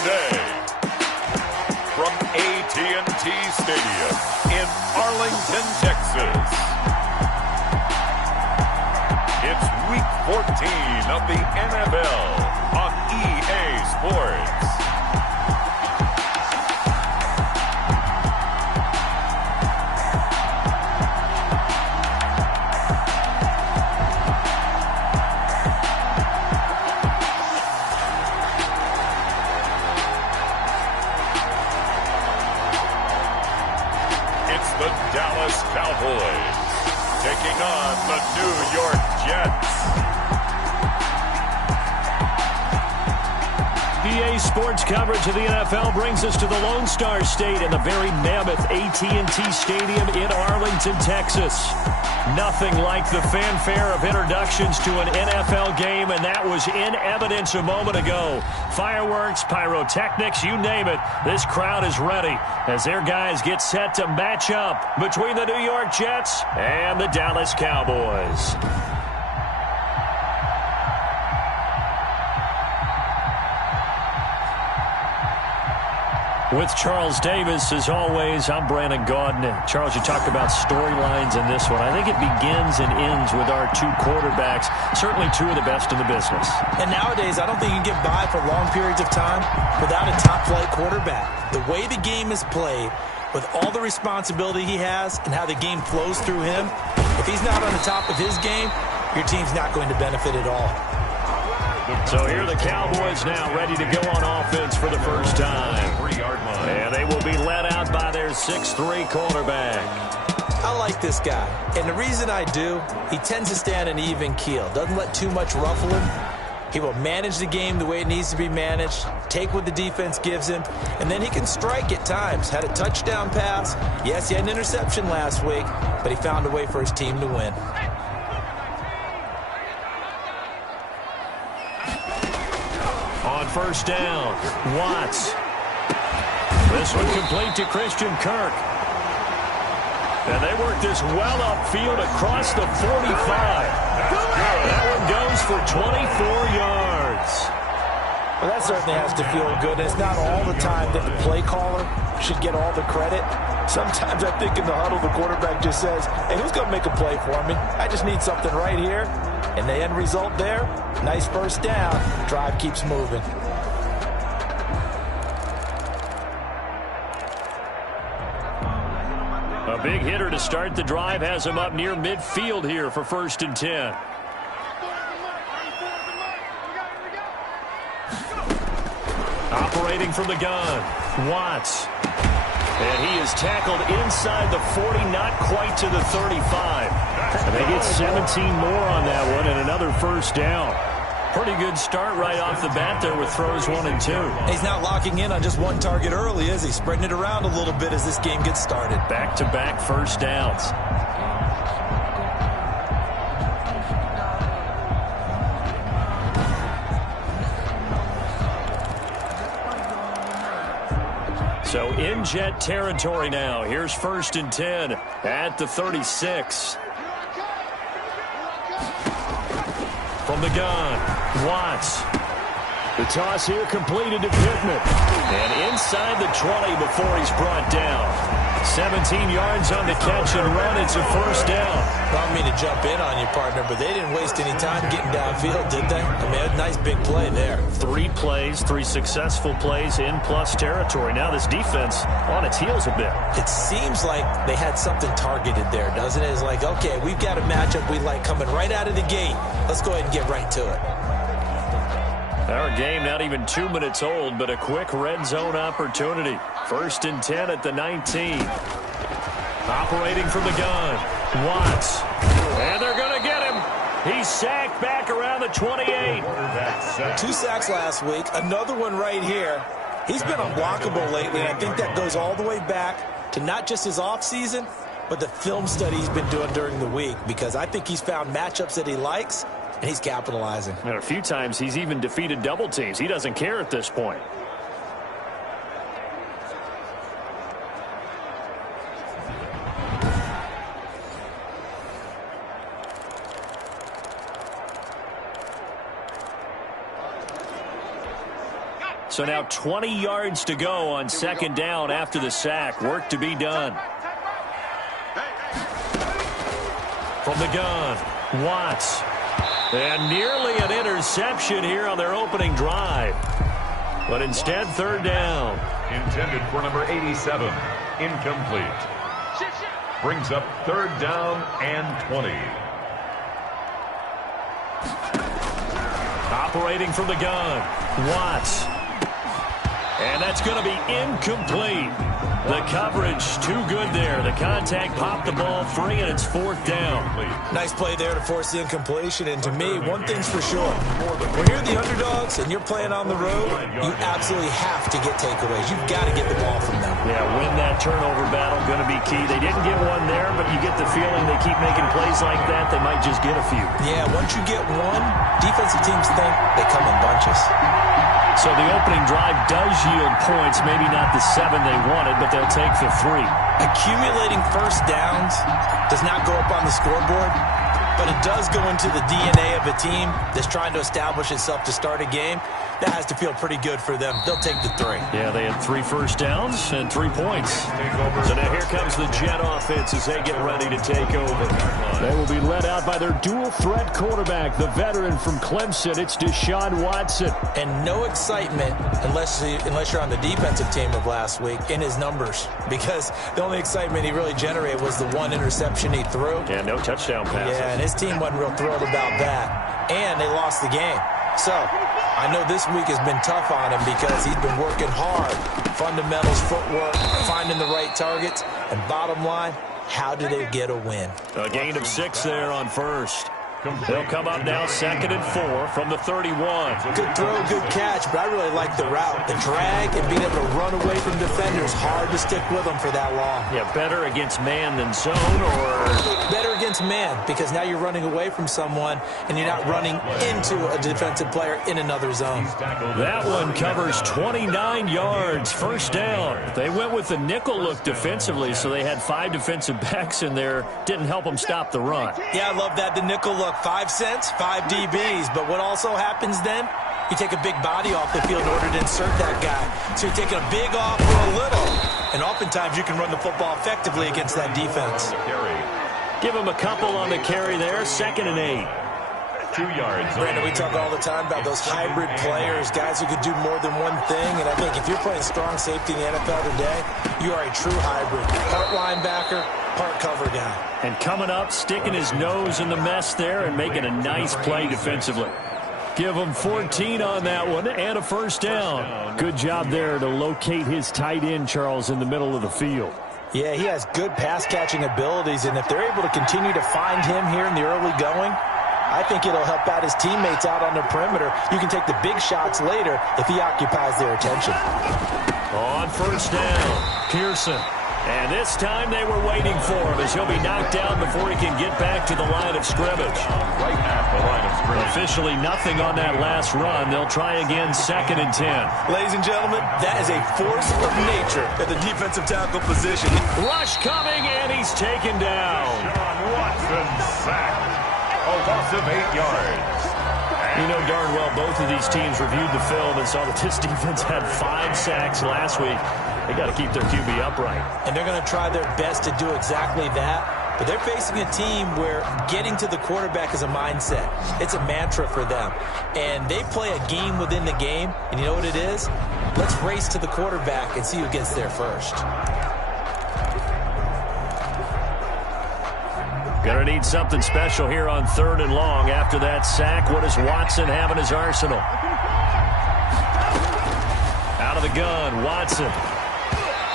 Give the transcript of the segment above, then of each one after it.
today. From AT&T Stadium in Arlington, Texas. It's Week 14 of the NFL on EA Sports. The Dallas Cowboys taking on the New York Jets. EA Sports coverage of the NFL brings us to the Lone Star State in the very mammoth AT&T Stadium in Arlington, Texas. Nothing like the fanfare of introductions to an NFL game, and that was in evidence a moment ago. Fireworks, pyrotechnics, you name it. This crowd is ready as their guys get set to match up between the New York Jets and the Dallas Cowboys. With Charles Davis, as always, I'm Brandon Gaudin. Charles, you talked about storylines in this one. I think it begins and ends with our two quarterbacks, certainly two of the best in the business. And nowadays, I don't think you can get by for long periods of time without a top-flight quarterback. The way the game is played, with all the responsibility he has and how the game flows through him, if he's not on the top of his game, your team's not going to benefit at all. So here are the Cowboys now ready to go on offense for the first time. And they will be led out by their 6'3" quarterback. I like this guy. And the reason I do, he tends to stand an even keel. Doesn't let too much ruffle him. He will manage the game the way it needs to be managed, take what the defense gives him, and then he can strike at times. Had a touchdown pass. Yes, he had an interception last week, but he found a way for his team to win. On first down, Watts. This one complete to Christian Kirk. And they work this well upfield across the 45. That one goes for 24 yards. Well, that certainly has to feel good. It's not all the time that the play caller should get all the credit. Sometimes I think in the huddle, the quarterback just says, hey, who's going to make a play for me? I just need something right here. And the end result there, nice first down. Drive keeps moving. A big hitter to start the drive has him up near midfield here for 1st and 10. Operating from the gun, Watts. And he is tackled inside the 40, not quite to the 35. And they get 17 more on that one and another first down. Pretty good start right off the bat there with throws 1 and 2. He's not locking in on just one target early, is he? Spreading it around a little bit as this game gets started. Back-to-back first downs. So in Jet territory now. Here's 1st and 10 at the 36. From the gun, Watts. The toss here completed to Pittman. And inside the 20 before he's brought down. 17 yards on the catch and run. It's a first down. I don't mean to jump in on you, partner, but they didn't waste any time getting downfield, did they? I mean, a nice big play there. 3 plays, 3 successful plays in plus territory. Now this defense on its heels a bit. It seems like they had something targeted there, doesn't it? It's like, okay, we've got a matchup we like coming right out of the gate. Let's go ahead and get right to it. Our game not even 2 minutes old, but a quick red zone opportunity. 1st and 10 at the 19. Operating from the gun, Watts. And they're going to get him. He's sacked back around the 28. 2 sacks last week, another one right here. He's been unblockable lately, and I think that goes all the way back to not just his offseason, but the film study he's been doing during the week, because I think he's found matchups that he likes, and he's capitalizing. And a few times he's even defeated double teams. He doesn't care at this point. So now 20 yards to go on second down after the sack. Work to be done. From the gun, Watts. And nearly an interception here on their opening drive. But instead, third down. Intended for number 87. Incomplete. Brings up third down and 20. Operating from the gun, Watts. And that's going to be incomplete. The coverage too good there. The contact popped the ball free, and it's fourth down. Nice play there to force the incompletion. And to me, one thing's for sure. When you're the underdogs and you're playing on the road, you absolutely have to get takeaways. You've got to get the ball from them. Yeah, win that turnover battle, going to be key. They didn't get one there, but you get the feeling they keep making plays like that, they might just get a few. Yeah, once you get one, defensive teams think they come in bunches. So the opening drive does yield points, maybe not the 7 they wanted, but they'll take the 3. Accumulating first downs does not go up on the scoreboard, but it does go into the DNA of a team that's trying to establish itself to start a game. That has to feel pretty good for them. They'll take the 3. Yeah, they had 3 first downs and 3 points. So now here comes the Jet offense as they get ready to take over. They will be led out by their dual-threat quarterback, the veteran from Clemson. It's Deshaun Watson. And no excitement unless you're on the defensive team of last week in his numbers, because the only excitement he really generated was the 1 interception he threw. Yeah, no touchdown passes. Yeah, and his team wasn't real thrilled about that. And they lost the game. So I know this week has been tough on him because he's been working hard. Fundamentals, footwork, finding the right targets. And bottom line, how do they get a win? A gain of 6 there on first. They'll come up now 2nd and 4 from the 31. Good throw, good catch, but I really like the route. The drag and being able to run away from defenders. Hard to stick with them for that long. Yeah, better against man than zone, or? Better against man, because now you're running away from someone and you're not running into a defensive player in another zone. That one covers 29 yards. First down. They went with the nickel look defensively, so they had 5 defensive backs in there. Didn't help them stop the run. Yeah, I love that. The nickel look. 5 cents, 5 DBs. But what also happens then, you take a big body off the field in order to insert that guy. So you're taking a big off for a little. And oftentimes you can run the football effectively against that defense. Give him a couple on the carry there. 2nd and 8. 2 yards. Brandon, we talk all the time about those hybrid players, guys who could do more than one thing. And I think if you're playing strong safety in the NFL today, you are a true hybrid. Part linebacker, part cover guy. And coming up, sticking his nose in the mess there and making a nice play defensively. Give him 14 on that one and a first down. Good job there to locate his tight end, Charles, in the middle of the field. Yeah, he has good pass-catching abilities, and if they're able to continue to find him here in the early going, I think it'll help out his teammates out on the perimeter. You can take the big shots later if he occupies their attention. On first down, Pearson. And this time they were waiting for him as he'll be knocked down before he can get back to the line of scrimmage. Right at the line of scrimmage. Officially nothing on that last run. They'll try again 2nd and 10. Ladies and gentlemen, that is a force of nature at the defensive tackle position. Rush coming, and he's taken down. Deshaun Watson sacked. A loss of 8 yards. You know darn well both of these teams reviewed the film and saw that this defense had 5 sacks last week. They got to keep their QB upright. And they're going to try their best to do exactly that. But they're facing a team where getting to the quarterback is a mindset. It's a mantra for them. And they play a game within the game. And you know what it is? Let's race to the quarterback and see who gets there first. Gonna need something special here on 3rd and long. After that sack, what does Watson have in his arsenal? Out of the gun, Watson.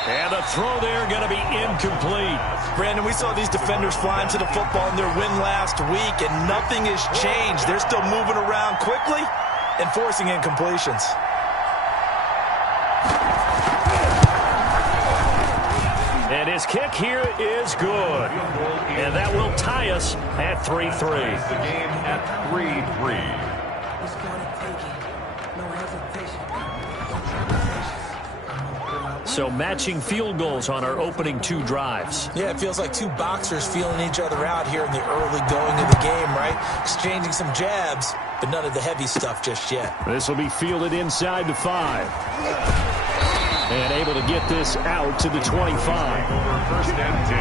And the throw there going to be incomplete. Brandon, we saw these defenders flying to the football in their win last week, and nothing has changed. They're still moving around quickly and forcing incompletions. And his kick here is good. And that will tie us at 3-3. The game at 3-3. So matching field goals on our opening 2 drives. Yeah, it feels like 2 boxers feeling each other out here in the early going of the game, right? Exchanging some jabs, but none of the heavy stuff just yet. This will be fielded inside the 5. And able to get this out to the 25. First and 10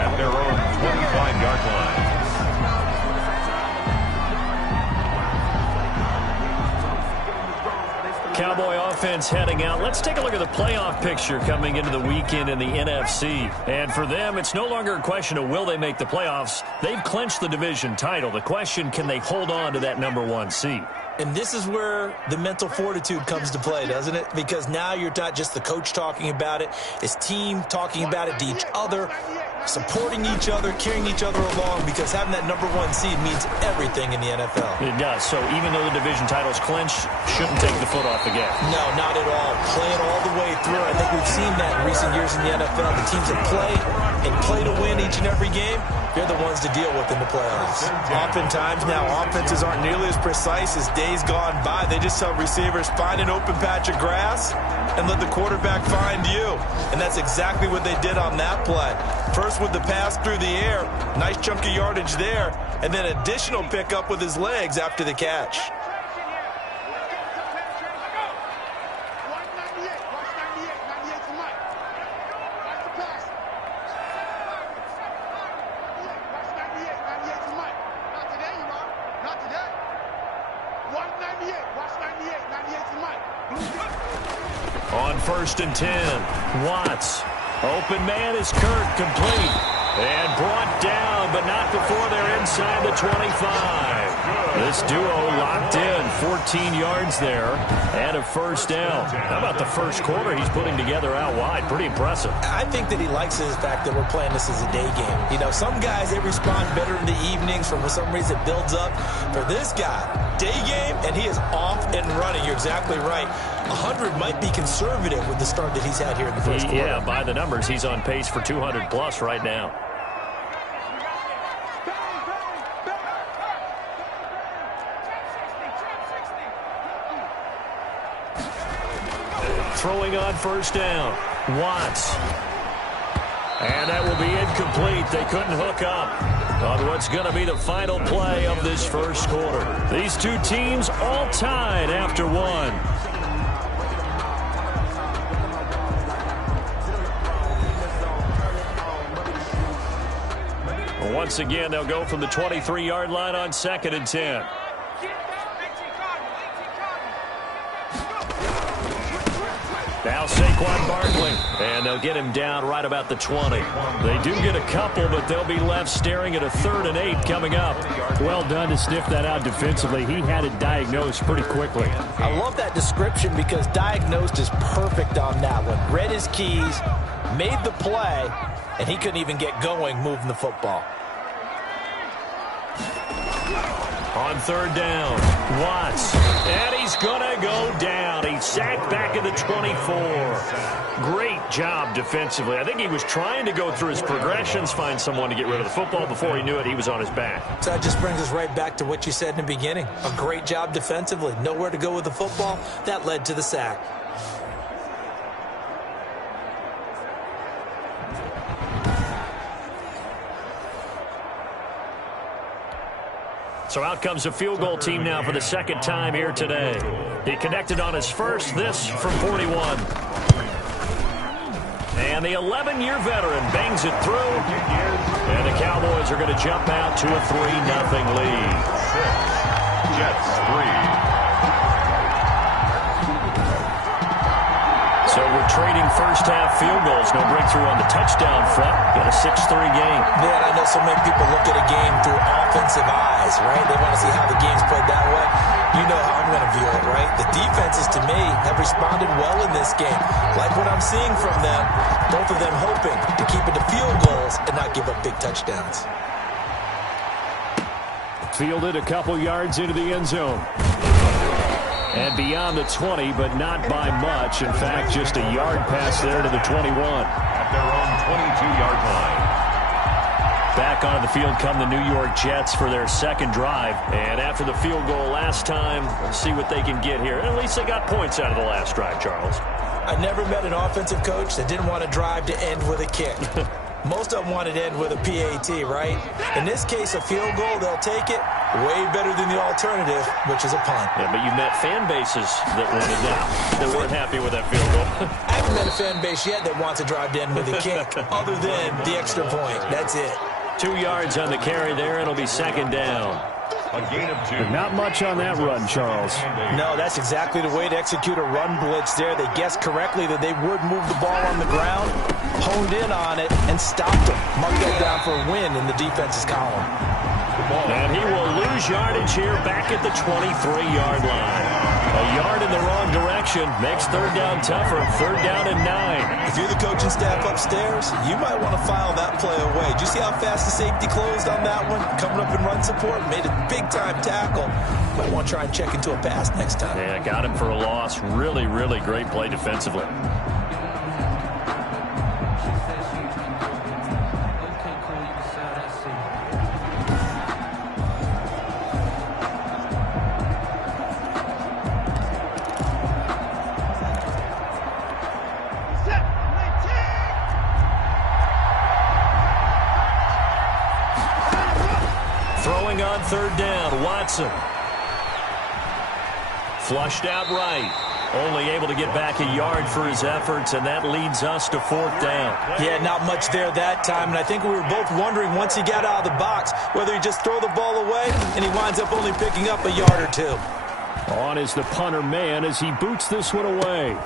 at their own 25-yard line. Cowboy offense heading out. Let's take a look at the playoff picture coming into the weekend in the NFC. And for them, it's no longer a question of will they make the playoffs. They've clinched the division title. The question, can they hold on to that #1 seed? And this is where the mental fortitude comes to play, doesn't it? Because now you're not just the coach talking about it, it's team talking about it to each other, supporting each other, carrying each other along, because having that #1 seed means everything in the NFL. It does. So even though the division title's clinched, shouldn't take the foot off the gas. No, not at all. Play it all the way through. I think we've seen that in recent years in the NFL. The teams that play to win each and every game, they're the ones to deal with in the playoffs. Oftentimes now, offenses aren't nearly as precise as days gone by. They just tell receivers, find an open patch of grass and let the quarterback find you. And that's exactly what they did on that play. First with the pass through the air, nice chunk of yardage there, and then additional pickup with his legs after the catch. On 1st and 10, Watts. Open man is Kirk, complete. And brought down, but not before they're inside the 25. This duo locked in, 14 yards there, and a first down. How about the first quarter he's putting together out wide? Pretty impressive. I think that he likes the fact that we're playing this as a day game. You know, some guys, they respond better in the evenings. For some reason, it builds up. For this guy, day game, and he is off and running. You're exactly right. 100 might be conservative with the start that he's had here in the first quarter. Yeah, by the numbers, he's on pace for 200-plus right now. Throwing on first down, Watts. And that will be incomplete. They couldn't hook up on what's going to be the final play of this first quarter. These two teams all tied after one. Once again, they'll go from the 23-yard line on 2nd and 10. Now Saquon Barkley, and they'll get him down right about the 20. They do get a couple, but they'll be left staring at a 3rd and 8 coming up. Well done to sniff that out defensively. He had it diagnosed pretty quickly. I love that description because diagnosed is perfect on that one. Read his keys, made the play, and he couldn't even get going moving the football. On 3rd down, Watts, and he's going to go down. He's sacked back at the 24. Great job defensively. I think he was trying to go through his progressions, find someone to get rid of the football. Before he knew it, he was on his back. So that just brings us right back to what you said in the beginning. A great job defensively. Nowhere to go with the football. That led to the sack. So out comes a field goal team now for the 2nd time here today. He connected on his first, this from 41. And the 11-year veteran bangs it through. And the Cowboys are going to jump out to a 3-0 lead. 6, Jets 3. So we're trading first-half field goals. No breakthrough on the touchdown front. Got a 6-3 game. Man, I know so many people look at a game through offensive eyes, right? They want to see how the game's played that way. You know how I'm going to view it, right? The defenses, to me, have responded well in this game. Like what I'm seeing from them, both of them hoping to keep it to field goals and not give up big touchdowns. Fielded a couple yards into the end zone. And beyond the 20, but not by much. In fact, just a yard pass there to the 21. At their own 22-yard line. Back onto the field come the New York Jets for their 2nd drive. And after the field goal last time, we'll see what they can get here. At least they got points out of the last drive, Charles. I never met an offensive coach that didn't want to drive to end with a kick. Most of them want to end with a PAT, right? In this case, a field goal, they'll take it. Way better than the alternative, which is a punt. Yeah, but you've met fan bases that wanted that, that weren't happy with that field goal. I haven't met a fan base yet that wants to drive to end with a kick, other than the extra point. That's it. 2 yards on the carry there. It'll be second down. A gain of 2. Not much on that run, Charles. No, that's exactly the way to execute a run blitz there. They guessed correctly that they would move the ball on the ground, honed in on it, and stopped them. Marked that down for a win in the defense's column. And he will lose yardage here back at the 23-yard line. A yard in the wrong direction makes third down tougher. Third down and 9. If you're the coaching staff upstairs, you might want to file that play away. Did you see how fast the safety closed on that one? Coming up in run support, made a big-time tackle. Might want to try and check into a pass next time. Yeah, got him for a loss. Really, really great play defensively. Throwing on third down, Watson. Flushed out right. Only able to get back a yard for his efforts, and that leads us to fourth down. Yeah, not much there that time, and I think we were both wondering once he got out of the box whether he just throw the ball away, and he winds up only picking up a yard or 2. On is the punter man as he boots this one away.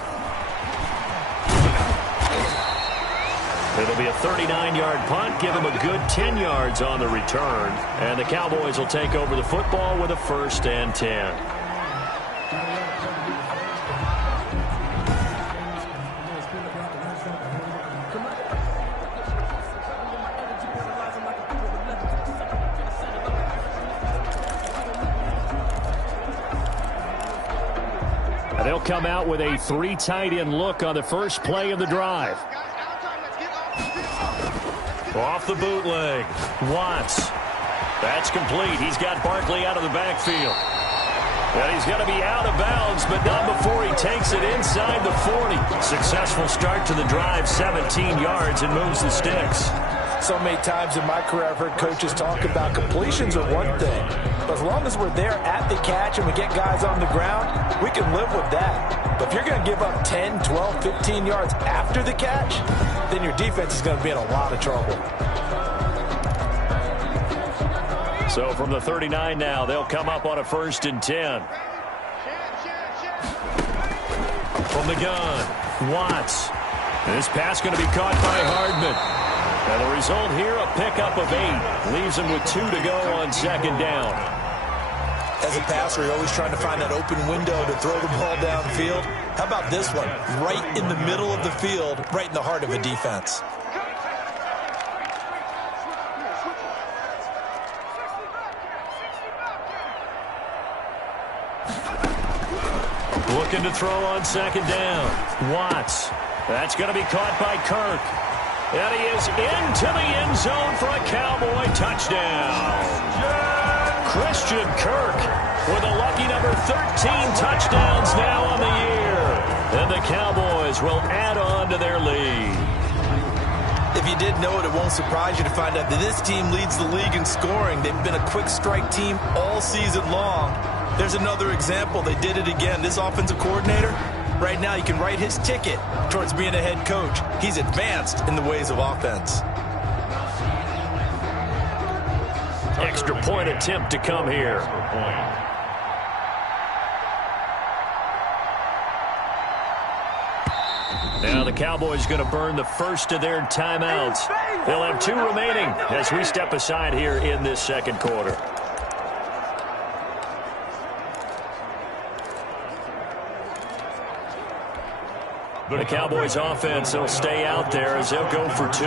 It'll be a 39-yard punt, give him a good 10 yards on the return. And the Cowboys will take over the football with a 1st and 10. And they'll come out with a 3 tight end look on the first play of the drive. Off the bootleg. Watts. That's complete. He's got Barkley out of the backfield. And he's going to be out of bounds, but not before he takes it inside the 40. Successful start to the drive, 17 yards, and moves the sticks. So many times in my career I've heard coaches talk about completions are one thing. But as long as we're there at the catch and we get guys on the ground, we can live with that. But if you're going to give up 10, 12, 15 yards after the catch, then your defense is going to be in a lot of trouble. So from the 39 now, they'll come up on a 1st and 10. From the gun, Watts. This pass going to be caught by Hardman. And the result here, a pickup of 8. Leaves him with 2 to go on second down. As a passer, you're always trying to find that open window to throw the ball downfield. How about this one? Right in the middle of the field, right in the heart of a defense. Looking to throw on second down. Watts. That's going to be caught by Kirk. And he is into the end zone for a Cowboy touchdown. Christian Kirk with a lucky number 13 touchdowns now on the year. And the Cowboys will add on to their lead. If you didn't know it, it won't surprise you to find out that this team leads the league in scoring. They've been a quick strike team all season long. There's another example. They did it again. This offensive coordinator, right now, he can write his ticket towards being a head coach. He's advanced in the ways of offense. Extra point attempt to come here. Now the Cowboys going to burn the first of their timeouts. They'll have 2 remaining as we step aside here in this second quarter. The Cowboys offense will stay out there as they'll go for 2.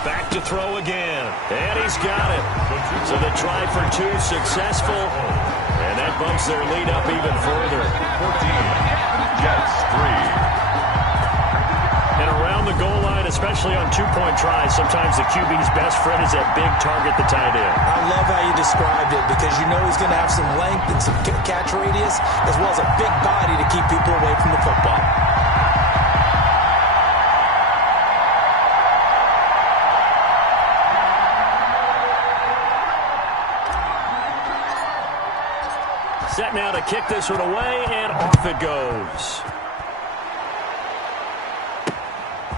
Back to throw again. And he's got it. So the try for 2 successful. And that bumps their lead up even further. 14. Jets 3. And around the goal line, especially on two-point tries, sometimes the QB's best friend is that big target, the tight end. I love how you described it because you know he's going to have some length and some catch radius as well as a big body to keep people away from the football. Set now to kick this one away, and off it goes.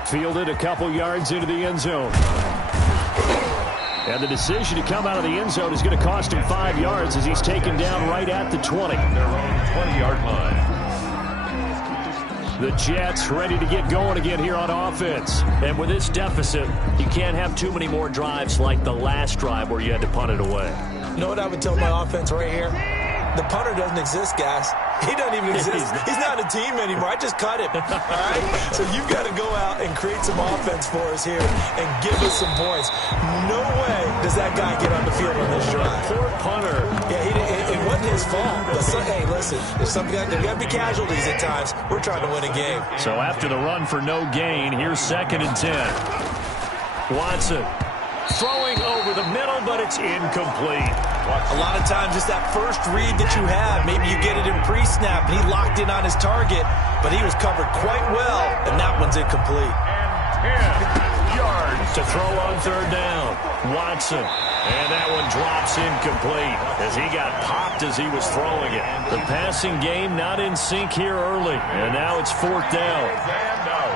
Fielded a couple yards into the end zone. And the decision to come out of the end zone is going to cost him 5 yards as he's taken down right at the 20. Their own 20-yard line. The Jets ready to get going again here on offense. And with this deficit, you can't have too many more drives like the last drive where you had to punt it away. You know what I would tell my offense right here? The punter doesn't exist, guys. He doesn't even exist. He's not a team anymore. I just cut him. All right? So you've got to go out and create some offense for us here and give us some points. No way does that guy get on the field on this drive. Poor punter. Yeah, it wasn't his fault. Hey, listen, there's got to be casualties at times. We're trying to win a game. So after the run for no gain, here's 2nd and 10. Watson throwing over the middle, but it's incomplete. A lot of times, just that first read that you have, maybe you get it in pre-snap, and he locked in on his target, but he was covered quite well, and that one's incomplete. And 10 yards. To throw on 3rd down, Watson. And that one drops incomplete as he got popped as he was throwing it. The passing game not in sync here early, and now it's 4th down.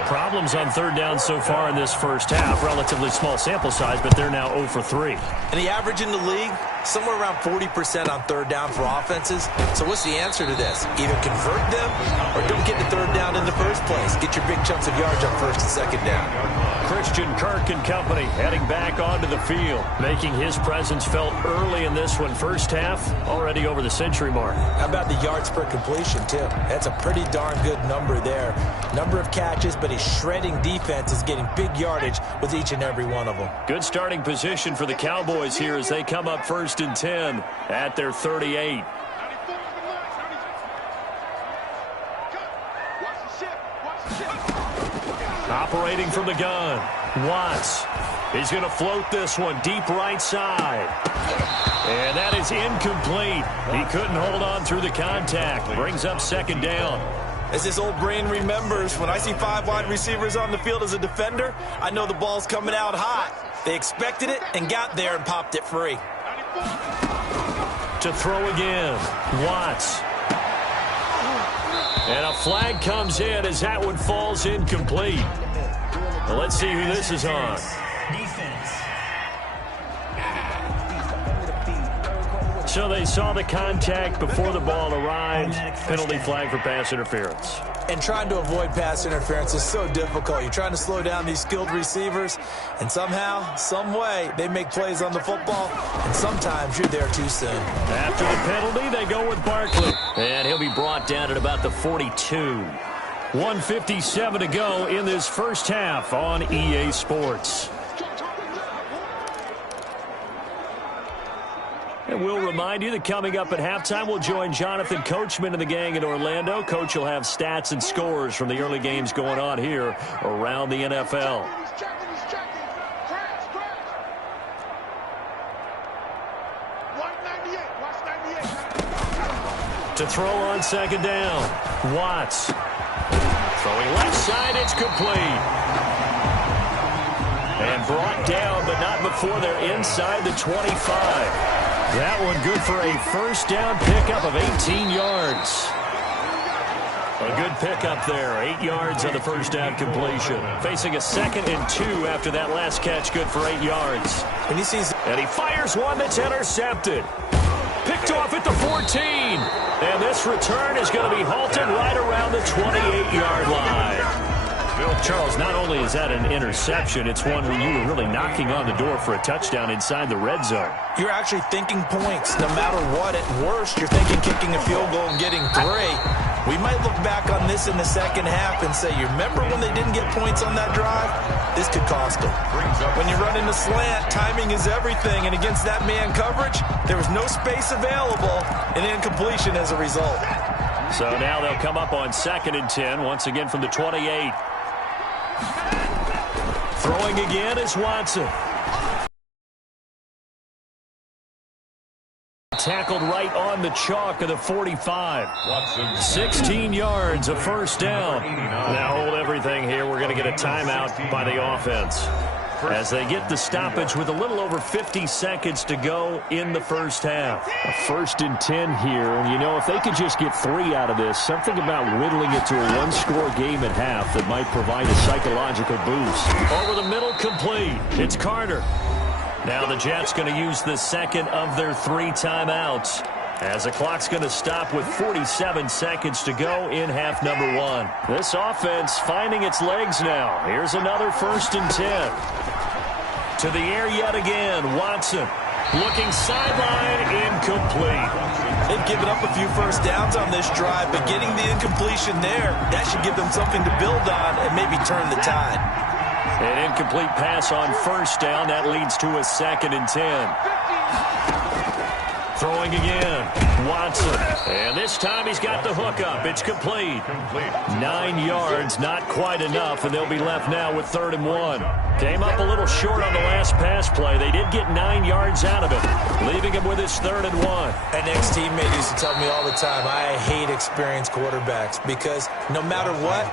Problems on 3rd down so far in this first half. Relatively small sample size, but they're now 0 for 3. And the average in the league, somewhere around 40% on 3rd down for offenses. So what's the answer to this? Either convert them or don't get to 3rd down in the first place. Get your big chunks of yards on 1st and 2nd down. Christian Kirk and company heading back onto the field, making his presence felt early in this one. First half, already over the century mark. How about the yards per completion, too? That's a pretty darn good number there. Number of catches, but he's shredding defense, is getting big yardage with each and every one of them. Good starting position for the Cowboys here as they come up 1st and 10 at their 38. Operating from the gun, Watts. He's going to float this one deep right side. And that is incomplete. He couldn't hold on through the contact. Brings up 2nd down. As this old brain remembers, when I see 5 wide receivers on the field as a defender, I know the ball's coming out hot. They expected it and got there and popped it free. To throw again, Watts. And a flag comes in as that one falls incomplete. Well, let's see who this is on. So they saw the contact before the ball arrived. Penalty flag for pass interference. And trying to avoid pass interference is so difficult. You're trying to slow down these skilled receivers, and somehow, some way, they make plays on the football, and sometimes you're there too soon. After the penalty, they go with Barkley. And he'll be brought down at about the 42. 1:57 to go in this first half on EA Sports. And we'll remind you that coming up at halftime, we'll join Jonathan Coachman and the gang in Orlando. Coach will have stats and scores from the early games going on here around the NFL. To throw on 2nd down, Watts. Throwing left side, it's complete. And brought down, but not before they're inside the 25. That one good for a first down pickup of 18 yards. A good pickup there. 8 yards on the first down completion. Facing a 2nd and 2 after that last catch, good for 8 yards. And he fires one that's intercepted. Picked off at the 14. And this return is going to be halted right around the 28-yard line. Charles, not only is that an interception, it's one where you were really knocking on the door for a touchdown inside the red zone. You're actually thinking points no matter what. At worst, you're thinking kicking a field goal and getting 3. We might look back on this in the second half and say, you remember when they didn't get points on that drive? This could cost them. When you're running a slant, timing is everything, and against that man coverage, there was no space available, and incompletion as a result. So now they'll come up on 2nd and 10, once again from the 28. Throwing again is Watson. Tackled right on the chalk of the 45. 16 yards, a first down. Now hold everything here. We're going to get a timeout by the offense as they get the stoppage with a little over 50 seconds to go in the first half. A 1st and 10 here, and you know, if they could just get 3 out of this, something about whittling it to a one-score game at half that might provide a psychological boost. Over the middle, complete. It's Carter. Now the Jets going to use the second of their 3 timeouts as the clock's going to stop with 47 seconds to go in half number 1. This offense finding its legs now. Here's another 1st and 10. To the air yet again. Watson looking sideline, incomplete. They've given up a few first downs on this drive, but getting the incompletion there, that should give them something to build on and maybe turn the tide. An incomplete pass on 1st down. That leads to a 2nd and 10. Throwing again. Watson. And this time he's got the hookup. It's complete. 9 yards, not quite enough, and they'll be left now with 3rd and 1. Came up a little short on the last pass play. They did get 9 yards out of it, leaving him with his 3rd and 1. An ex-teammate used to tell me all the time, I hate experienced quarterbacks because no matter what,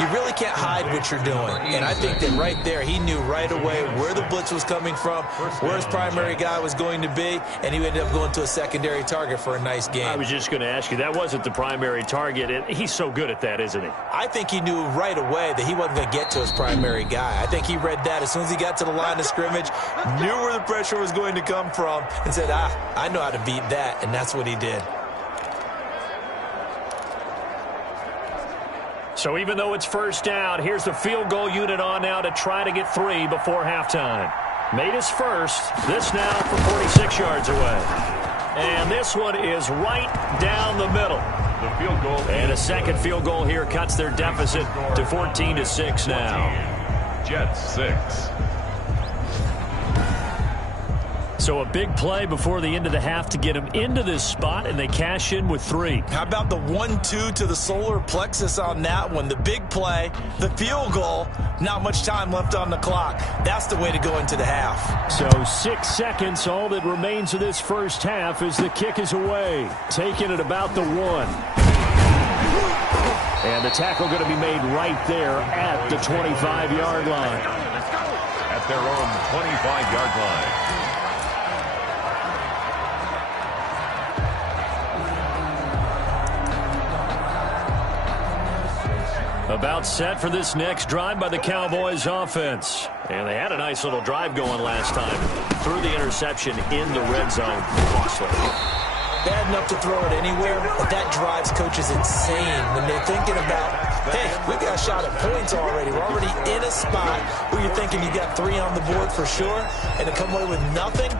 you really can't hide what you're doing. And I think that right there, he knew right away where the blitz was coming from, where his primary guy was going to be, and he ended up going to a secondary target for a nice game. I was just going to ask you, that wasn't the primary target, and he's so good at that, isn't he? I think he knew right away that he wasn't going to get to his primary guy. I think he read that as soon as he got to the line of scrimmage, knew where the pressure was going to come from, and said, I know how to beat that, and that's what he did. So even though it's 1st down, here's the field goal unit on now to try to get 3 before halftime. Made his first. This now from 46 yards away. And this one is right down the middle. The field goal. And a second field goal here cuts their deficit to 14-6 now. Jets 6. So a big play before the end of the half to get them into this spot, and they cash in with 3. How about the 1-2 to the solar plexus on that one? The big play, the field goal, not much time left on the clock. That's the way to go into the half. So 6 seconds, all that remains of this first half as the kick is away. Taken at about the 1. And the tackle going to be made right there at the 25-yard line. At their own 25-yard line. About set for this next drive by the Cowboys offense. And they had a nice little drive going last time. Threw the interception in the red zone. Costly. Bad enough to throw it anywhere, but that drives coaches insane when they're thinking about, hey, we've got a shot at points already. We're already in a spot where you're thinking you got 3 on the board for sure, and to come away with nothing,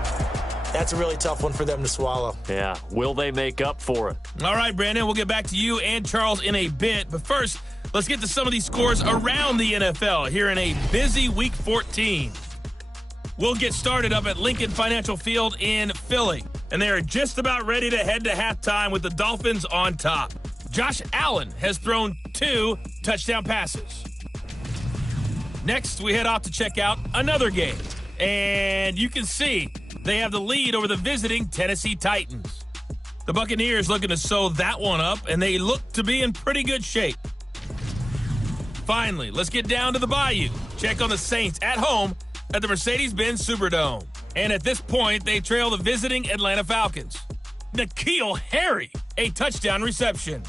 that's a really tough one for them to swallow. Yeah. Will they make up for it? All right, Brandon, we'll get back to you and Charles in a bit. But first, let's get to some of these scores around the NFL here in a busy Week 14. We'll get started up at Lincoln Financial Field in Philly. And they are just about ready to head to halftime with the Dolphins on top. Josh Allen has thrown 2 touchdown passes. Next, we head off to check out another game. And you can see they have the lead over the visiting Tennessee Titans. The Buccaneers looking to sew that one up, and they look to be in pretty good shape. Finally, let's get down to the Bayou. Check on the Saints at home at the Mercedes-Benz Superdome. And at this point, they trail the visiting Atlanta Falcons. N'Keal Harry, a touchdown reception.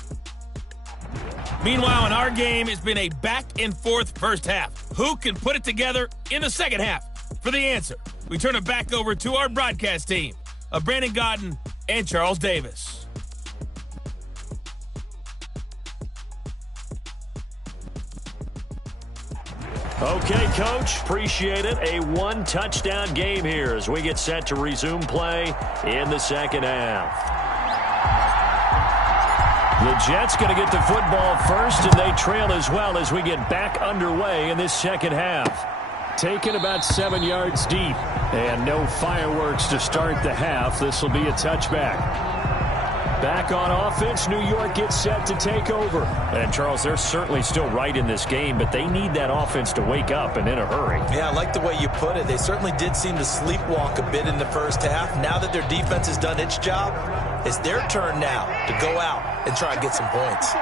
Meanwhile, in our game, it's been a back-and-forth first half. Who can put it together in the second half? For the answer, we turn it back over to our broadcast team of Brandon Godden and Charles Davis. Okay, Coach. Appreciate it. A 1-touchdown game here as we get set to resume play in the second half. The Jets going to get the football first, and they trail as well as we get back underway in this second half. Taken about 7 yards deep. And no fireworks to start the half. This will be a touchback. Back on offense, New York gets set to take over. And, Charles, they're certainly still right in this game, but they need that offense to wake up and in a hurry. Yeah, I like the way you put it. They certainly did seem to sleepwalk a bit in the first half. Now that their defense has done its job, it's their turn now to go out and try and get some points.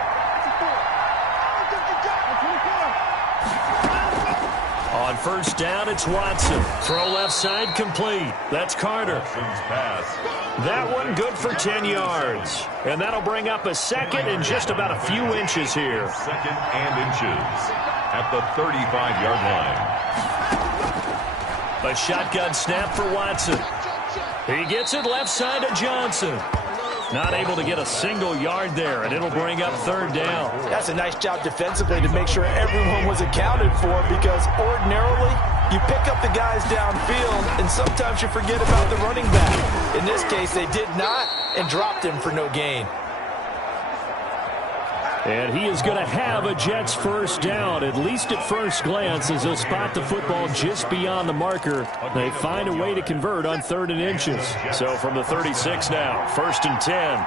On first down, it's Watson. Throw left side complete. That's Carter. That one good for 10 yards. And that'll bring up a second and just about a few inches here. Second and inches at the 35-yard line. A shotgun snap for Watson. He gets it left side to Johnson. Not able to get a single yard there, and it'll bring up third down. That's a nice job defensively to make sure everyone was accounted for, because ordinarily you pick up the guys downfield and sometimes you forget about the running back. In this case, they did not and dropped him for no gain. And he is going to have a Jets first down, at least at first glance, as they'll spot the football just beyond the marker. They find a way to convert on 3rd and inches. So from the 36 now, 1st and 10.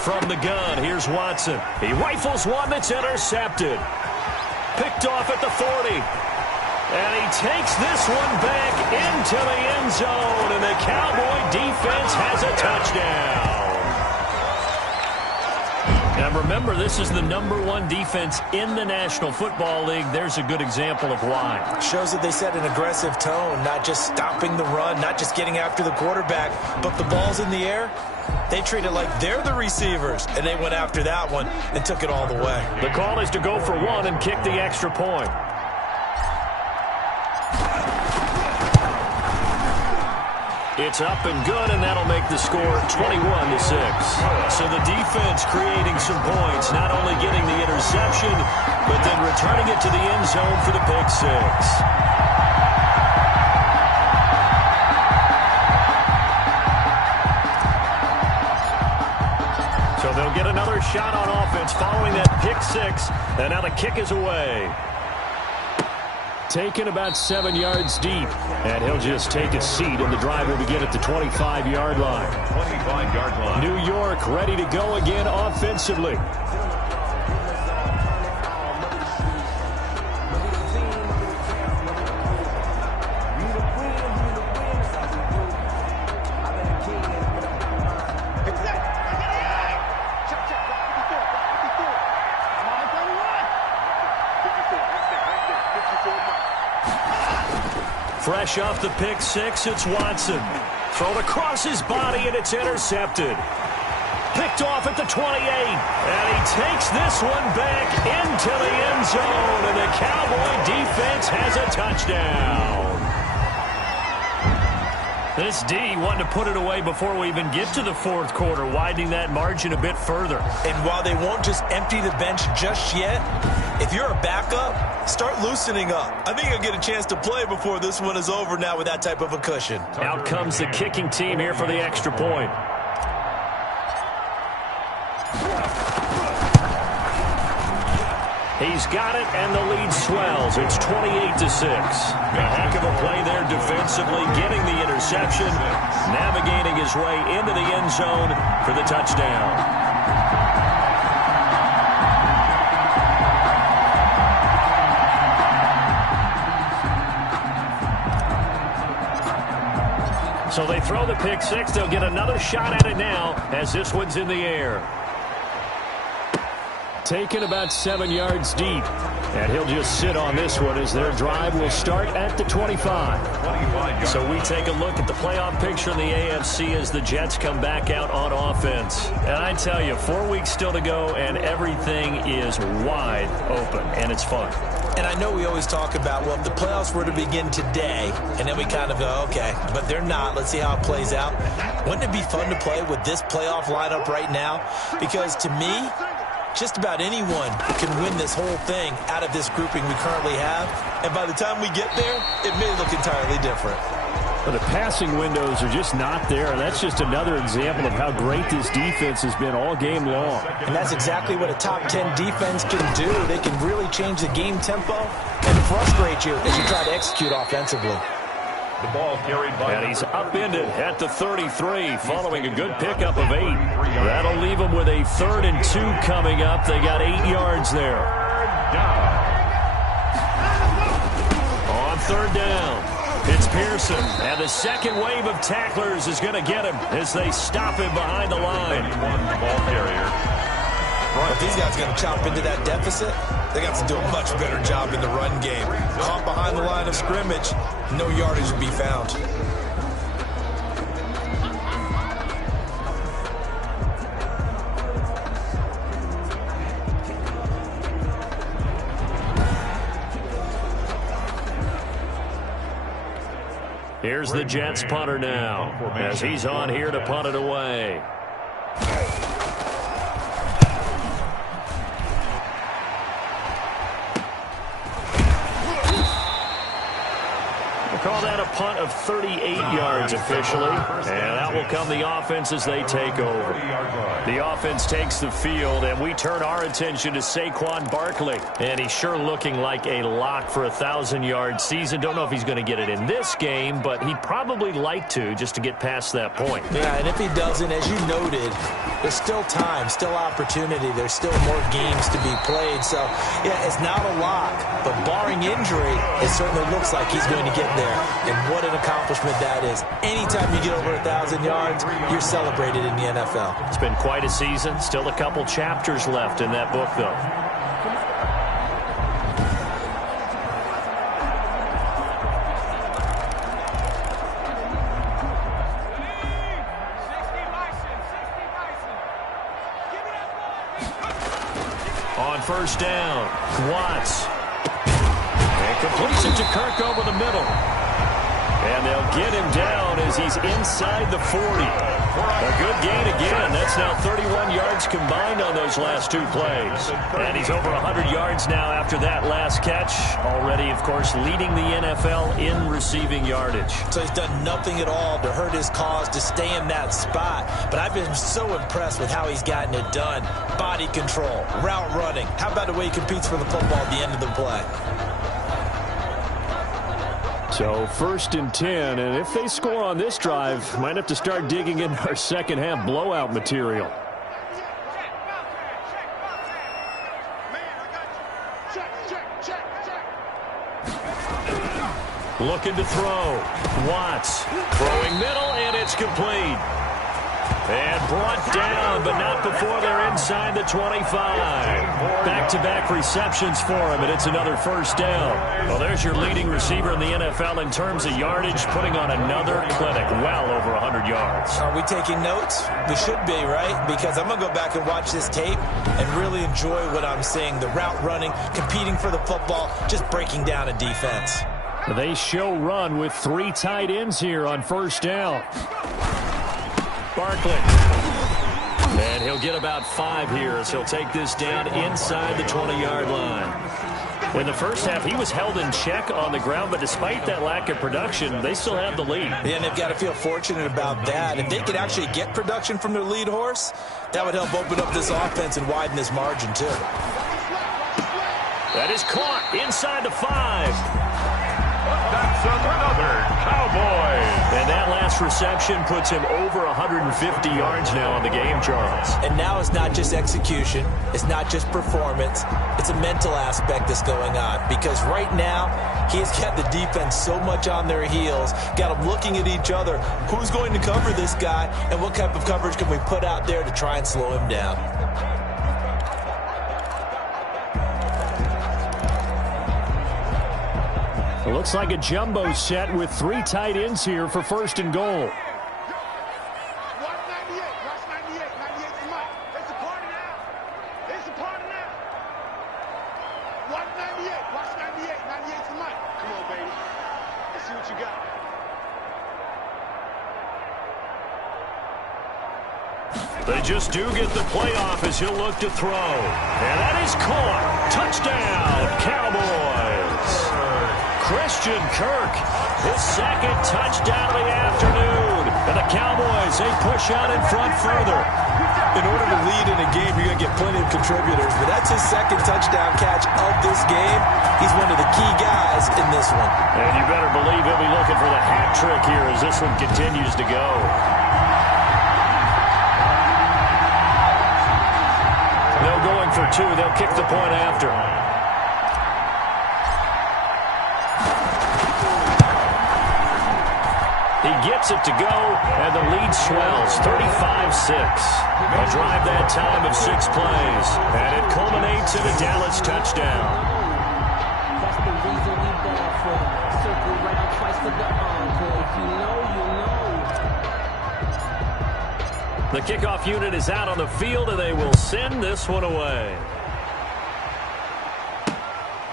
From the gun, here's Watson. He rifles one that's intercepted. Picked off at the 40. And he takes this one back into the end zone, and the Cowboy defense has a touchdown. And remember, this is the #1 defense in the National Football League. There's a good example of why. Shows that they set an aggressive tone, not just stopping the run, not just getting after the quarterback, but the ball's in the air. They treat it like they're the receivers, and they went after that one and took it all the way. The call is to go for one and kick the extra point. It's up and good, and that'll make the score 21-6. So the defense creating some points, not only getting the interception, but then returning it to the end zone for the pick six. So they'll get another shot on offense following that pick six, and now the kick is away. Taken about 7 yards deep, and he'll just take a seat, and the drive will begin at the 25-yard line. 25-yard line. New York ready to go again offensively. Fresh off the pick six, it's Watson. Thrown across his body, and it's intercepted. Picked off at the 28, and he takes this one back into the end zone, and the Cowboy defense has a touchdown. This D wanting to put it away before we even get to the fourth quarter, widening that margin a bit further. And while they won't just empty the bench just yet, if you're a backup, start loosening up. I think you'll get a chance to play before this one is over now with that type of a cushion. Out comes the kicking team here for the extra point. He's got it, and the lead swells. It's 28-6. A heck of a play there defensively, getting the interception, navigating his way into the end zone for the touchdown. So they throw the pick six. They'll get another shot at it now as this one's in the air. Taken about 7 yards deep. And he'll just sit on this one as their drive will start at the 25. So we take a look at the playoff picture in the AFC as the Jets come back out on offense. And I tell you, 4 weeks still to go, and everything is wide open, and it's fun. And I know we always talk about, well, if the playoffs were to begin today, and then we kind of go, okay, but they're not. Let's see how it plays out. Wouldn't it be fun to play with this playoff lineup right now? Because to me, just about anyone can win this whole thing out of this grouping we currently have. And by the time we get there, it may look entirely different. Well, the passing windows are just not there, and that's just another example of how great this defense has been all game long. And that's exactly what a top 10 defense can do. They can really change the game tempo and frustrate you as you try to execute offensively. The ball carried by. And he's upended at the 33 following a good pickup of 8. That'll leave him with a 3rd and 2 coming up. They got 8 yards there. On 3rd down, it's Pearson. And the second wave of tacklers is going to get him as they stop him behind the line. The ball carrier. If these guys are going to chop into that deficit, they got to do a much better job in the run game. Caught behind the line of scrimmage, no yardage to be found. Here's the Jets punter now as he's on here to punt it away. Call that a punt of 38 yards officially, and that will come the offense as they take over. The offense takes the field, and we turn our attention to Saquon Barkley, and he's sure looking like a lock for a 1,000-yard season. Don't know if he's going to get it in this game, but he'd probably like to just to get past that point. Yeah, and if he doesn't, as you noted, there's still time, still opportunity. There's still more games to be played. So, yeah, it's not a lock, but barring injury, it certainly looks like he's going to get there. And what an accomplishment that is. Anytime you get over 1,000 yards, you're celebrated in the NFL. It's been quite a season. Still a couple chapters left in that book, though. On 1st down, Watts. And completes it to Kirk over the middle. And they'll get him down as he's inside the 40. A good gain again. That's now 31 yards combined on those last 2 plays. And he's over 100 yards now after that last catch. Already, of course, leading the NFL in receiving yardage. So he's done nothing at all to hurt his cause, to stay in that spot. But I've been so impressed with how he's gotten it done. Body control, route running. How about the way he competes for the football at the end of the play? So 1st and 10, and if they score on this drive, might have to start digging into our second half blowout material. Looking to throw. Watts throwing middle, and it's complete. And brought down, but not before they're inside the 25. Back-to-back receptions for him, and it's another 1st down. Well, there's your leading receiver in the NFL in terms of yardage, putting on another clinic, well over 100 yards. Are we taking notes? We should be, right? Because I'm going to go back and watch this tape and really enjoy what I'm seeing. The route running, competing for the football, just breaking down a defense. They show run with 3 tight ends here on 1st down. Barkley. And he'll get about 5 here as he'll take this down inside the 20-yard line. In the first half, he was held in check on the ground, but despite that lack of production, they still have the lead. Yeah, and they've got to feel fortunate about that. If they could actually get production from their lead horse, that would help open up this offense and widen this margin, too. That is caught inside the 5. That's another Cowboys. And that last reception puts him over 150 yards now on the game, Charles. And now it's not just execution. It's not just performance. It's a mental aspect that's going on. Because right now, he has got the defense so much on their heels, got them looking at each other. Who's going to cover this guy, and what type of coverage can we put out there to try and slow him down? It looks like a jumbo set with 3 tight ends here for 1st and goal. They just do get the playoff as he'll look to throw. And that is caught. Touchdown, Cowboys. Christian Kirk, his 2nd touchdown of the afternoon. And the Cowboys as they push out in front further. In order to lead in a game, you're going to get plenty of contributors, but that's his second touchdown catch of this game. He's one of the key guys in this one. And you better believe he'll be looking for the hat trick here as this one continues to go. They'll going for two. They'll kick the point after. He gets it to go, and the lead swells, 35-6. A drive that time of 6 plays, and it culminates in a Dallas touchdown. That's the reason we ball for. Circle round twice for the encore. If you know, you know. The kickoff unit is out on the field, and they will send this one away.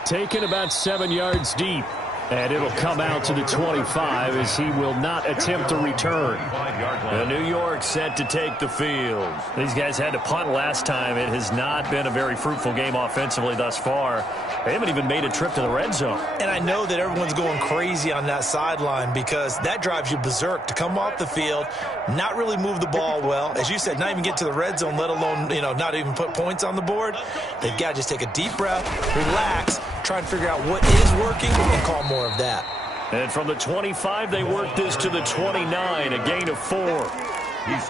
Taken about 7 yards deep. And it'll come out to the 25 as he will not attempt to return. And New York set to take the field. These guys had to punt last time. It has not been a very fruitful game offensively thus far. They haven't even made a trip to the red zone. And I know that everyone's going crazy on that sideline because that drives you berserk to come off the field, not really move the ball well. As you said, not even get to the red zone, let alone, not even put points on the board. They've got to just take a deep breath, relax, try and figure out what is working and call more of that. And from the 25, they work this to the 29, a gain of 4.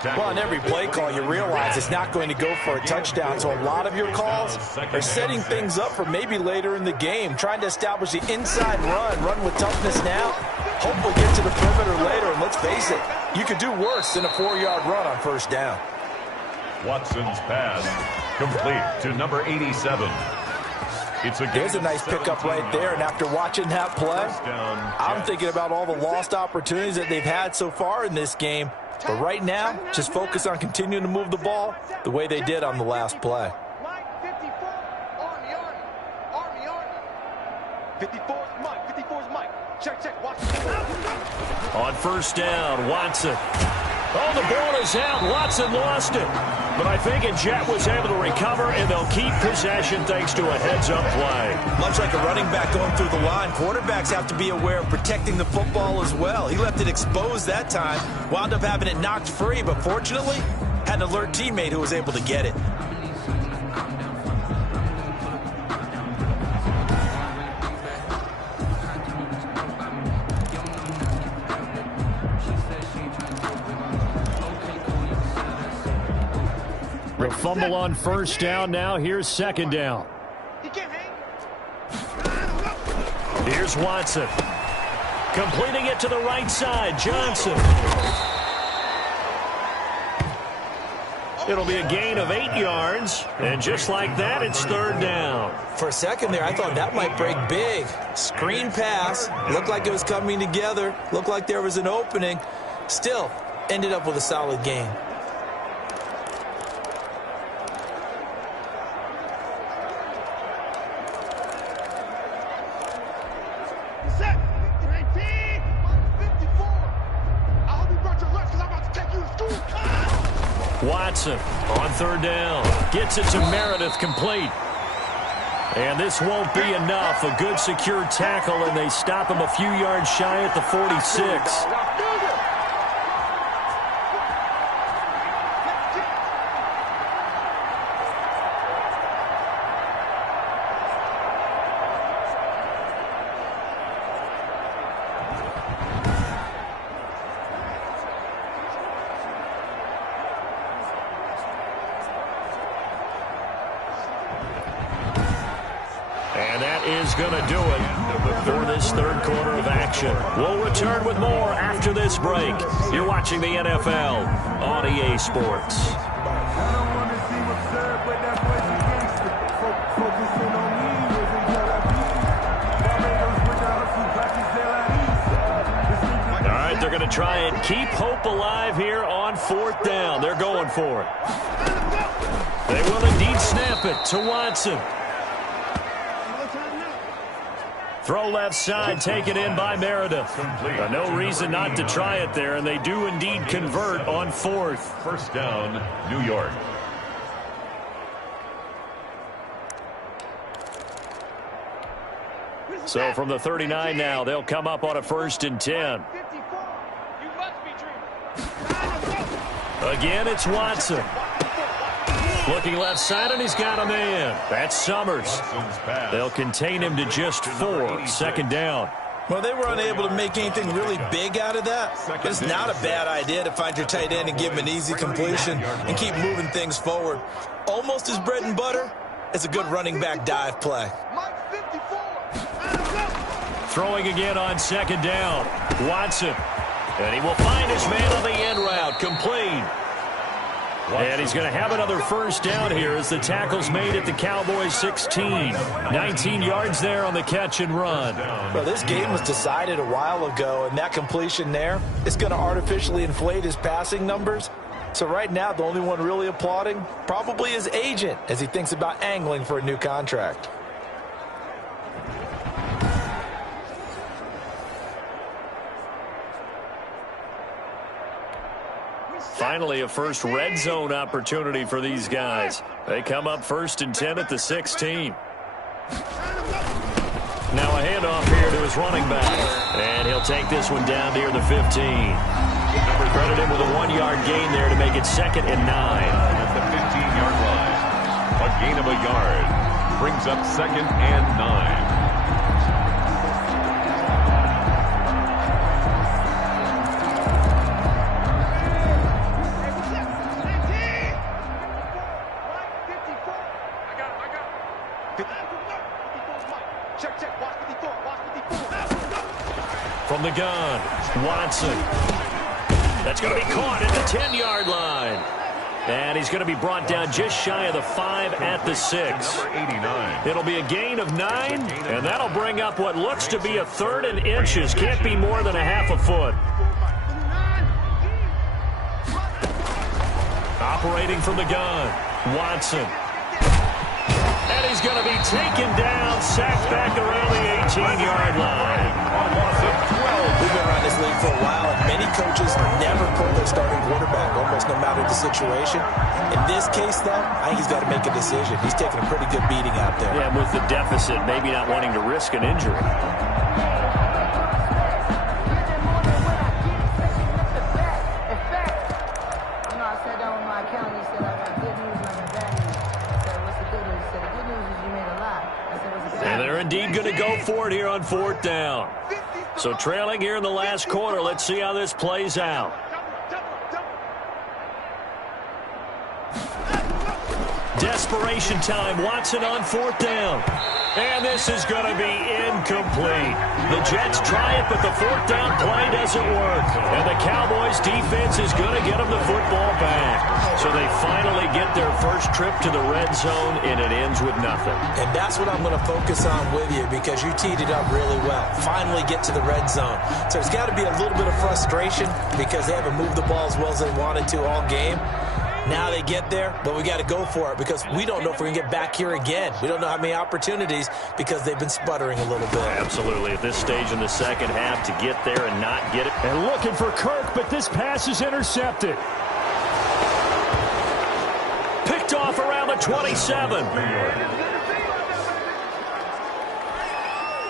Well, on every play call, you realize it's not going to go for a touchdown, so a lot of your calls are setting things up for maybe later in the game, trying to establish the inside run with toughness now, hopefully get to the perimeter later, and let's face it, you could do worse than a 4-yard run on first down. Watson's pass complete to number 87. There's a nice pickup right there, and after watching that play, I'm thinking about all the lost opportunities that they've had so far in this game. But right now, just focus on continuing to move the ball the way they did on the last play. 54's Mike. Check. Watson. On first down, Watson. Oh, the ball is out. Watson lost it. But I think Jet was able to recover, and they'll keep possession thanks to a heads-up play. Much like a running back going through the line, quarterbacks have to be aware of protecting the football as well. He left it exposed that time, wound up having it knocked free, but fortunately, had an alert teammate who was able to get it. The fumble on first down now. Here's second down. Here's Watson. Completing it to the right side. Johnson. It'll be a gain of 8 yards. And just like that, it's third down. For a second there, I thought that might break big. Screen pass. Looked like it was coming together. Looked like there was an opening. Still, ended up with a solid gain. Watson on third down. Gets it to Meredith, complete. And this won't be enough. A good secure tackle, and they stop him a few yards shy at the 46. Going to do it for this third quarter of action. We'll return with more after this break. You're watching the NFL on EA Sports. All right, they're going to try and keep hope alive here on fourth down. They're going for it. They will indeed snap it to Watson. Throw left side, taken in by Meredith. No reason not to try it there, and they do indeed convert on fourth. First down, New York. So from the 39 now, they'll come up on a 1st and 10. Again, it's Watson. Looking left side, and he's got a man. That's Summers. They'll contain him to just 4. Second down. Well, they were unable to make anything really big out of that. But it's not a bad idea to find your tight end and give him an easy completion and keep moving things forward. Almost his bread and butter is a good running back dive play. Throwing again on second down. Watson. And he will find his man on the end route. Complete. And he's going to have another first down here as the tackle's made at the Cowboys 16. 19 yards there on the catch and run. Well, this game was decided a while ago, and that completion there is going to artificially inflate his passing numbers. So right now, the only one really applauding probably his agent as he thinks about angling for a new contract. Finally, a first red zone opportunity for these guys. They come up 1st and 10 at the 16. Now a handoff here to his running back. And he'll take this one down near the 15. Credit him with a 1-yard gain there to make it 2nd and 9. At the 15-yard line. A gain of a yard. Brings up 2nd and 9. From the gun, Watson. That's going to be caught at the 10-yard line. And he's going to be brought down just shy of the 5 at the 6. Number 89. It'll be a gain of 9, and that'll bring up what looks to be a 3rd and inches. Can't be more than a half a foot. Operating from the gun, Watson. And he's going to be taken down, sacked back around the 18-yard line. A loss of 12. We've been around this league for a while, and many coaches never pull their starting quarterback, almost no matter the situation. In this case, though, I think he's got to make a decision. He's taking a pretty good beating out there. Yeah, with the deficit, maybe not wanting to risk an injury. And they're indeed going to go for it here on 4th down. So trailing here in the last quarter. Let's see how this plays out. Desperation time. Watson on 4th down. And this is going to be incomplete. The Jets try it, but the 4th down play doesn't work. And the Cowboys defense is going to get them the football back. So they finally get their first trip to the red zone, and it ends with nothing. And that's what I'm going to focus on with you because you teed it up really well. Finally get to the red zone. So there's got to be a little bit of frustration because they haven't moved the ball as well as they wanted to all game. Now they get there, but we got to go for it because we don't know if we're going to get back here again. We don't know how many opportunities because they've been sputtering a little bit. Absolutely. At this stage in the second half to get there and not get it. And looking for Kirk, but this pass is intercepted. Picked off around the 27.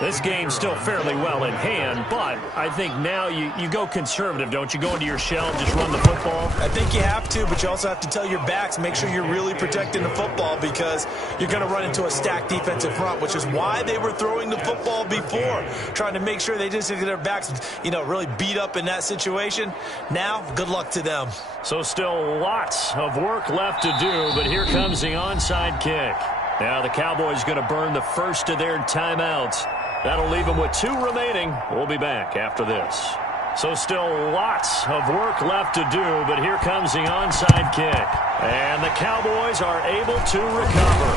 This game's still fairly well in hand, but I think now you go conservative, don't you? Go into your shell and just run the football? I think you have to, but you also have to tell your backs, make sure you're really protecting the football because you're going to run into a stacked defensive front, which is why they were throwing the football before, trying to make sure they didn't get their backs, really beat up in that situation. Now, good luck to them. So still lots of work left to do, but here comes the onside kick. Now the Cowboys going to burn the first of their timeouts. That'll leave them with 2 remaining. We'll be back after this. So still lots of work left to do, but here comes the onside kick. And the Cowboys are able to recover.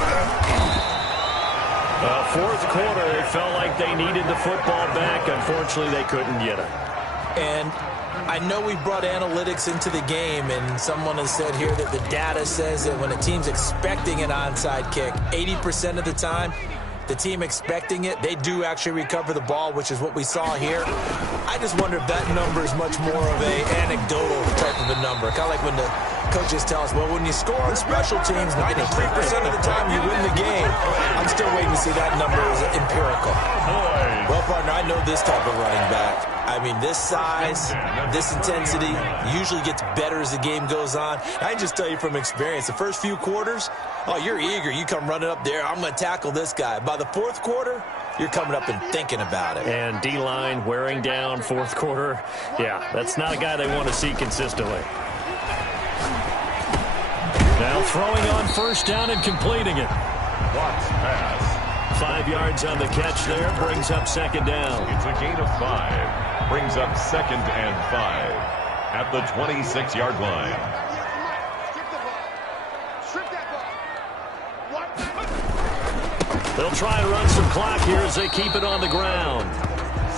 Fourth quarter, it felt like they needed the football back. Unfortunately, they couldn't get it. And I know we brought analytics into the game, and someone has said here that the data says that when a team's expecting an onside kick, 80% of the time, the team expecting it, they do actually recover the ball, which is what we saw here. I just wonder if that number is much more of a anecdotal type of a number. Kind of like when the coaches tell us, well, when you score on special teams, 93% of the time you win the game. I'm still waiting to see that number as empirical. Well, partner, I know this type of running back. I mean, this size, this intensity usually gets better as the game goes on. I can just tell you from experience, the first few quarters, oh, you're eager. You come running up there, I'm going to tackle this guy. By the fourth quarter, you're coming up and thinking about it. And D-line wearing down fourth quarter. Yeah, that's not a guy they want to see consistently. Now throwing on first down and completing it. Watts pass. 5 yards on the catch there, brings up second down. It's a gain of 5. Brings up 2nd and 5 at the 26-yard line. They'll try and run some clock here as they keep it on the ground.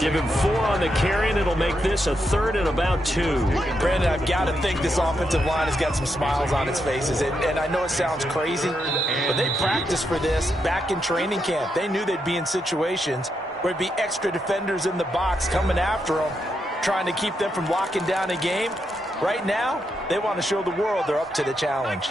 Give him 4 on the carry, and it'll make this a 3rd and about 2. Brandon, I've got to think this offensive line has got some smiles on its faces. And I know it sounds crazy, but they practiced for this back in training camp. They knew they'd be in situations where it'd be extra defenders in the box coming after them, trying to keep them from locking down a game. Right now, they want to show the world they're up to the challenge.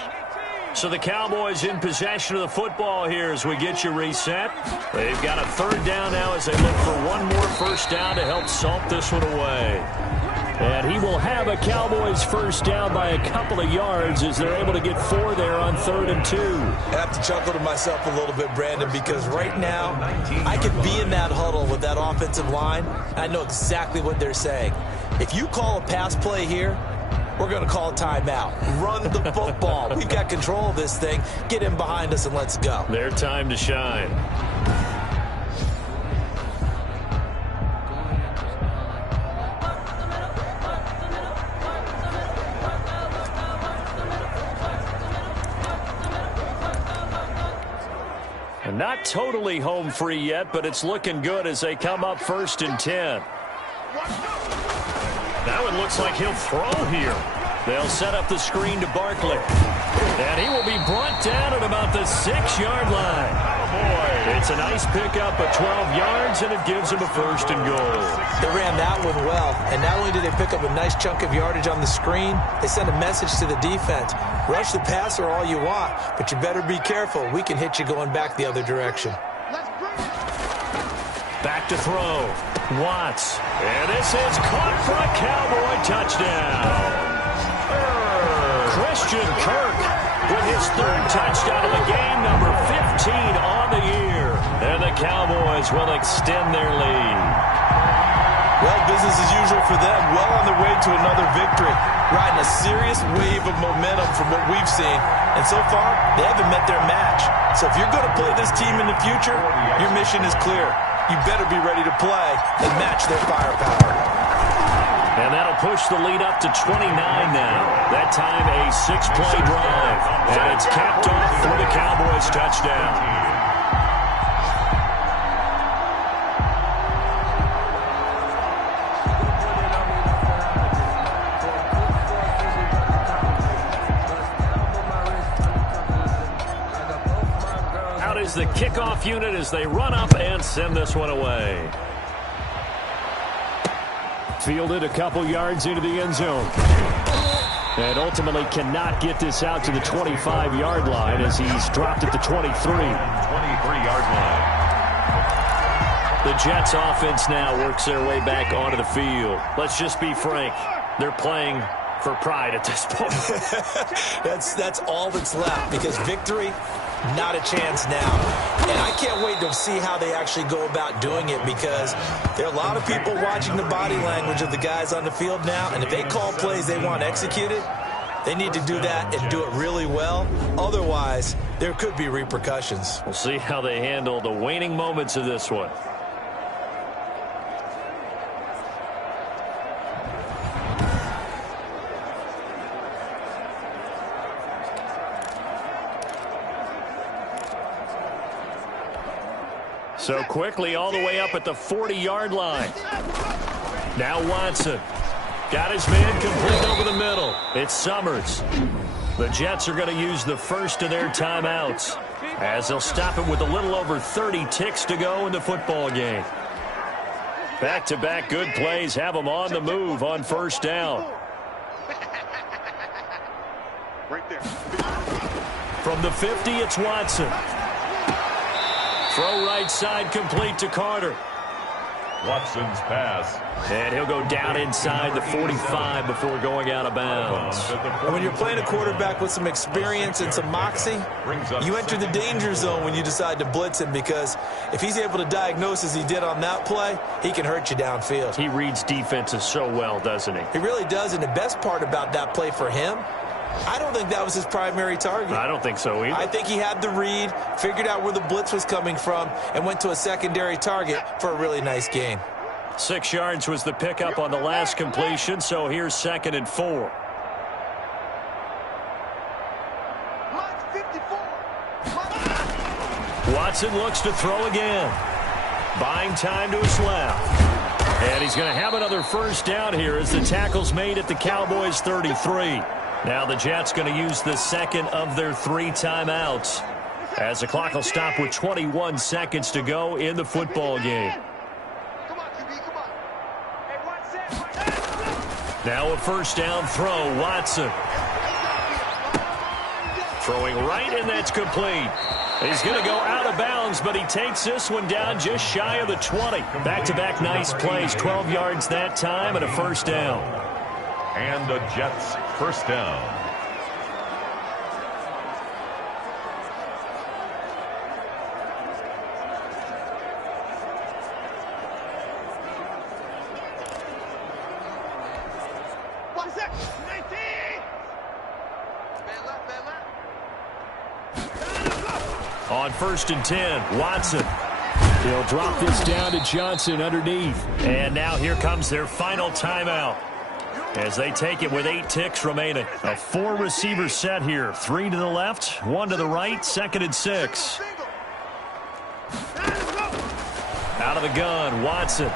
So the Cowboys in possession of the football here as we get you reset. They've got a 3rd down now as they look for one more first down to help salt this one away. And he will have a Cowboys first down by a couple of yards as they're able to get 4 there on 3rd and 2. I have to chuckle to myself a little bit, Brandon, because right now I could be in that huddle with that offensive line. I know exactly what they're saying. If you call a pass play here, we're going to call a timeout. Run the football. We've got control of this thing. Get in behind us and let's go. Their time to shine. And not totally home free yet, but it's looking good as they come up 1st and 10. Now it looks like he'll throw here. They'll set up the screen to Barkley. And he will be brought down at about the 6-yard line. Oh, boy. It's a nice pickup of 12 yards, and it gives him a 1st and goal. They ran that one well, and not only did they pick up a nice chunk of yardage on the screen, they sent a message to the defense. Rush the passer all you want, but you better be careful. We can hit you going back the other direction. Back to throw. Watts. And this is caught for a Cowboy touchdown. Christian Kirk with his 3rd touchdown of the game, number 15 on the year. And the Cowboys will extend their lead. Well, business as usual for them. Well on their way to another victory. Riding a serious wave of momentum from what we've seen. And so far, they haven't met their match. So if you're going to play this team in the future, your mission is clear. You better be ready to play and match their firepower. And that'll push the lead up to 29 now. That time a 6-play drive. And it's capped off for the Cowboys touchdown. Out is the kickoff unit as they run up and send this one away. Fielded a couple yards into the end zone. And ultimately cannot get this out to the 25-yard line as he's dropped at the 23. 23-yard line. The Jets offense now works their way back onto the field. Let's just be frank. They're playing for pride at this point. That's all that's left because victory, not a chance now. And I can't wait to see how they actually go about doing it because there are a lot of people watching the body language of the guys on the field now. And if they call plays they want executed, they need to do that and do it really well. Otherwise, there could be repercussions. We'll see how they handle the waning moments of this one. So quickly all the way up at the 40-yard line. Now Watson. Got his man complete over the middle. It's Summers. The Jets are going to use the first of their timeouts as they'll stop it with a little over 30 ticks to go in the football game. Back-to-back good plays have them on the move on first down. Right there. From the 50, it's Watson. Throw right side complete to Carter. Watson's pass. And he'll go down inside the 45 before going out of bounds. And when you're playing a quarterback with some experience and some moxie, you enter the danger zone when you decide to blitz him, because if he's able to diagnose as he did on that play, he can hurt you downfield. He reads defenses so well, doesn't he? He really does, and the best part about that play for him, I don't think that was his primary target. I don't think so either. I think he had the read, figured out where the blitz was coming from, and went to a secondary target for a really nice gain. 6 yards was the pickup on the last completion, so here's 2nd and 4. Watson looks to throw again. Buying time to his left. And he's going to have another first down here as the tackle's made at the Cowboys 33. Now the Jets going to use the second of their 3 timeouts, as the clock will stop with 21 seconds to go in the football game. Now a first down throw, Watson. Throwing right, and that's complete. He's going to go out of bounds, but he takes this one down just shy of the 20. Back-to-back nice plays, 12 yards that time, and a first down. And the Jets first down. What's that? 19! Man left, man left. On 1st and 10, Watson. He'll drop this down to Johnson underneath. And now here comes their final timeout, as they take it with 8 ticks remaining. A 4-receiver set here. 3 to the left, 1 to the right, 2nd and 6. Out of the gun, Watson.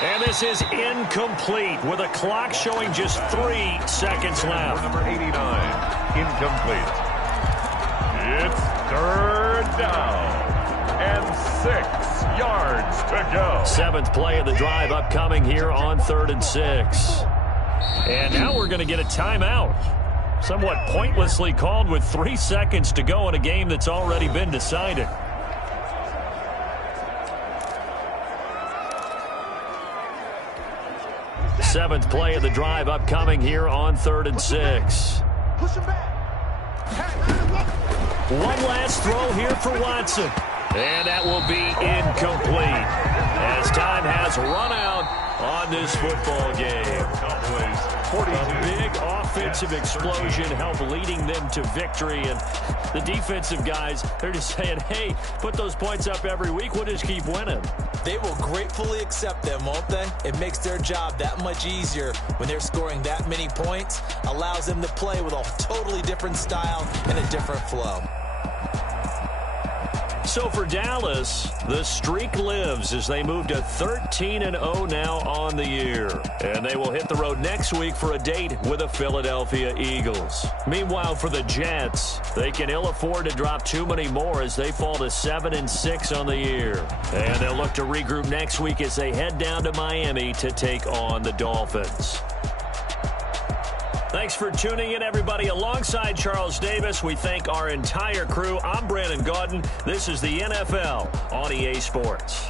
And this is incomplete with a clock showing just 3 seconds left. Number 89, incomplete. It's 3rd down and 6 yards to go. 7th play of the drive upcoming here on 3rd and 6. And now we're going to get a timeout. Somewhat pointlessly called with 3 seconds to go in a game that's already been decided. Seventh play of the drive upcoming here on 3rd and 6. Push him back. One last throw here for Watson. And that will be incomplete, as time has run out on this football game. A big offensive explosion helped leading them to victory. And the defensive guys, they're just saying, hey, put those points up every week. We'll just keep winning. They will gratefully accept them, won't they? It makes their job that much easier when they're scoring that many points. Allows them to play with a totally different style and a different flow. So for Dallas, the streak lives as they move to 13-0 now on the year. And they will hit the road next week for a date with the Philadelphia Eagles. Meanwhile, for the Jets, they can ill afford to drop too many more as they fall to 7-6 on the year. And they'll look to regroup next week as they head down to Miami to take on the Dolphins. Thanks for tuning in, everybody. Alongside Charles Davis, we thank our entire crew. I'm Brandon Gaudin. This is the NFL on EA Sports.